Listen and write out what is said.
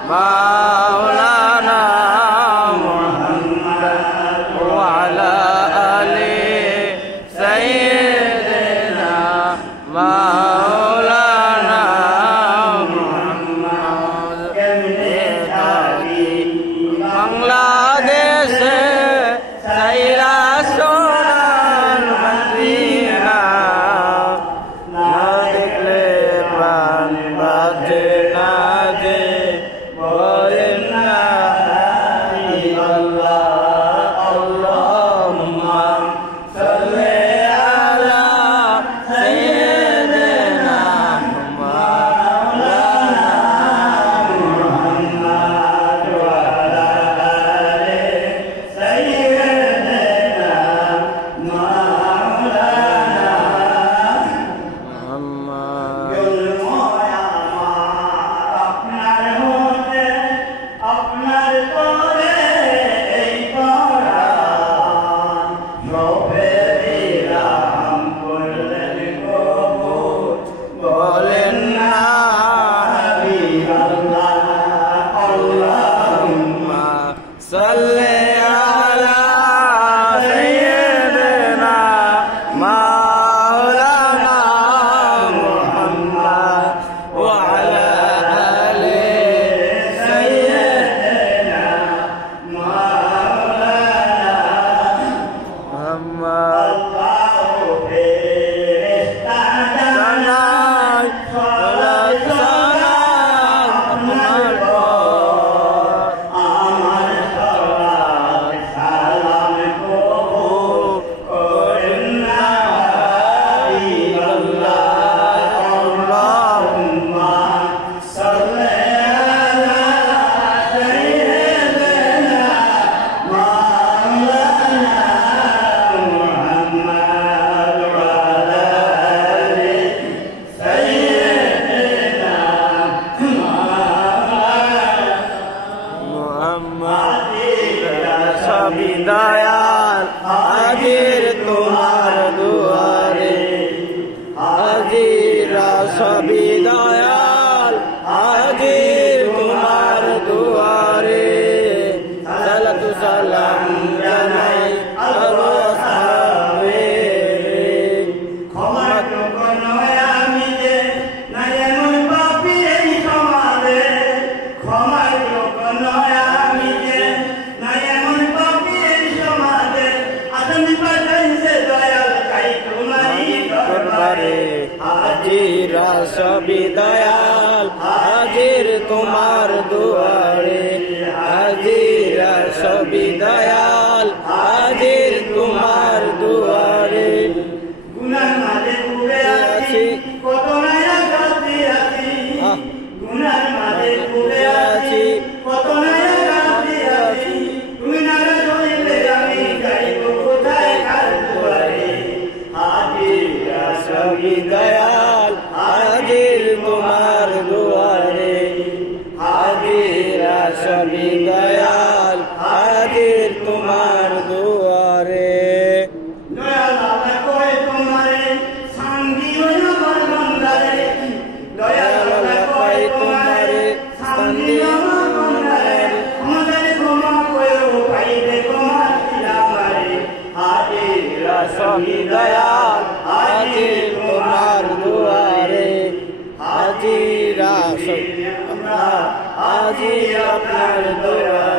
مولانا محمد وعلى آل سيدنا مولانا محمد বাংলাদেশে সাইরা সোনার মদিনা না দেখলে প্রাণ বাঁধে না যে বলেন না আল্লাহ আল্লাহুম্মা সাল্লি আলা সাইয়্যিদিনা মাওলানা মুহাম্মদ ওয়া আলা আলি সাইয়্যিদিনা মাওলানা মুহাম্মদ। আপনার পরে এই কোরআন নবীরাম বললেন কবুল বলেন না হাবিবাল্লাহ আল্লাহুম্মা সাল্লি আলা সাইয়্যিদিনা মাওলানা মুহাম্মদ ওয়া আলা আলি দয়াল হাজির তোমার দুয়ারে হাজির সবি দয়াল হাজির তোমার দুয়ারে সালাতু সালাম জানাই আলো সাহাবে ক্ষমা করো আমি যে না এমন পাপী এই সমাজে ক্ষমা করো আমি যে না এমন পাপী এই সমাজে আদমি পাঠাইছে দয়াল চাই তোমারই দরবারে হাজির সবি দয়াল হাজির তোমার দুয়ারে হাজির সবি দয়াল হাজির তোমার দুয়ারে গুনার মাঝে ডুবে আছি কত নয়া গাছি আছি গুনার মাঝে ডুবে আছি কত নয়া গাছি আছি তুমি না ধরিলে আমি যাইব কোথায় কার দুয়ারে হাজির সবি দয়াল হাজির তোমার দুয়ারে হাজির সবি দয়াল হাজির তোমার দুয়ারে দয়াল আল্লাহ কয় তোমারে সান্দি হইল আমার বান্দারে দয়াল আল্লাহ কয় তোমারে সান্দি আমার বান্দারে আমাদের ক্ষমা কইও পাইবে তোমার আমারে হাজির সবি দয়াল হাজির তোমার দুয়ারে হাজির সবি হাজির আপনার দুয়ারে।